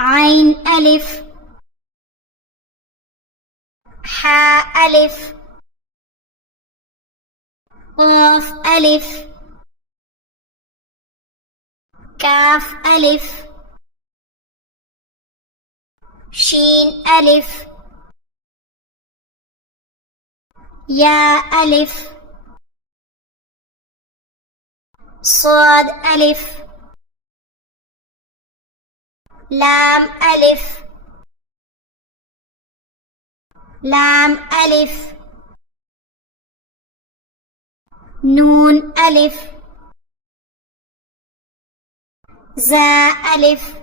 عين ألف حاء ألف قاف ألف كاف ألف شين ألف يا ألف صاد ألف لام ألف لام ألف نون ألف زاء ألف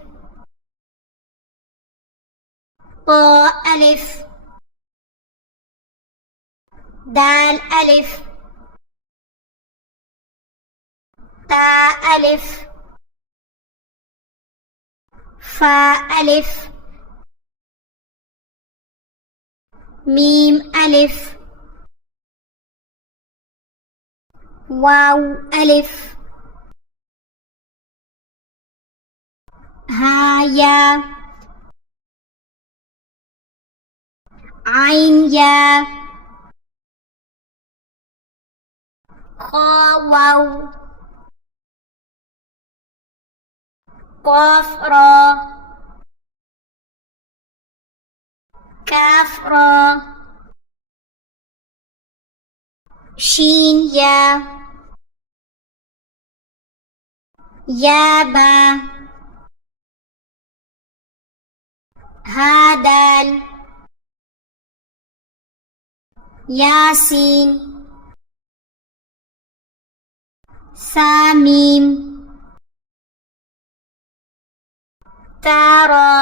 طاء ألف دال ألف تاء ألف فاء ألف ميم ألف واو ألف ها يا عين يا خا واو قاف را كاف را شين يا يا با ها دال ياسين ثاميم تارا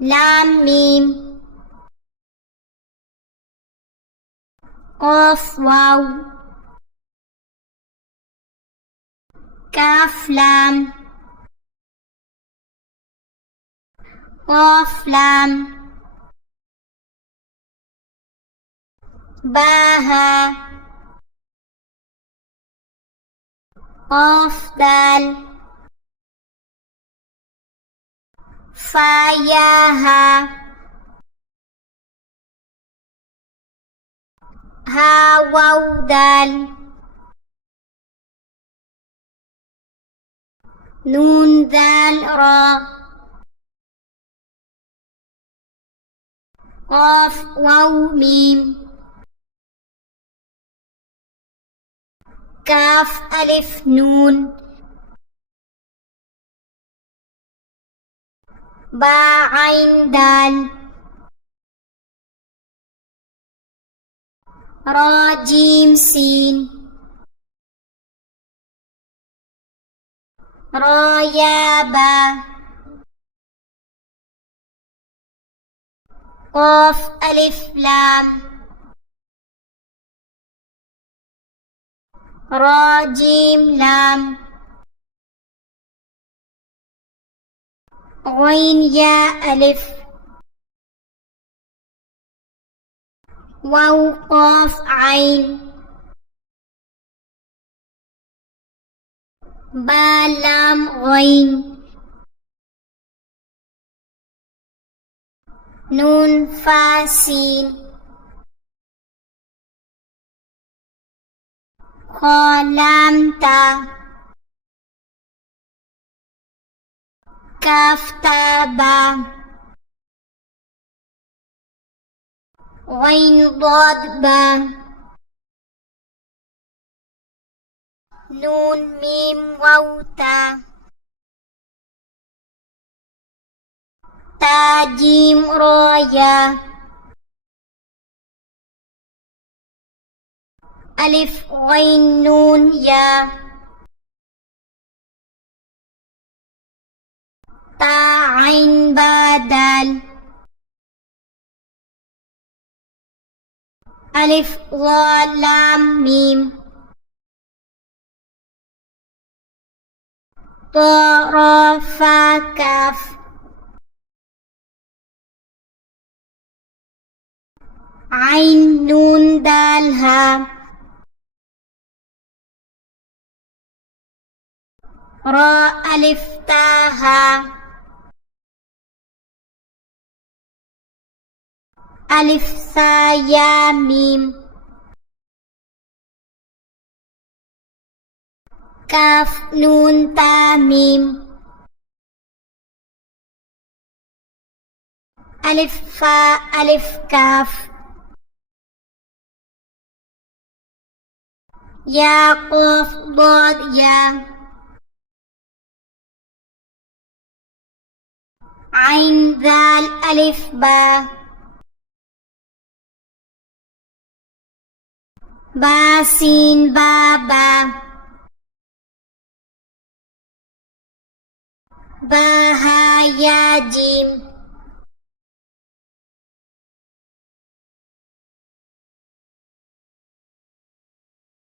لام ميم قاف واو كاف لام قاف لام باها قاف دال فاياها ها واو دال نون دال را قاف واو ميم كاف ألف نون با عين دال را جيم سين را يا با قاف ألف لام را جيم لام غين يا ألف واو قاف عين با لام غين نون فا سين خا لام تا كاف تا با غين ضاد با نون ميم واو تا تا جيم را يا ألف غين نون يا تا عين با دال ألف ظا لام ميم طا را فا كاف عين نون دال ها را ألف تاها ألف سايا ميم كاف نون تا ميم ألف فا ألف كاف يا قاف ضاد يا عين ذال ألف با با سين بابا با ها يا جيم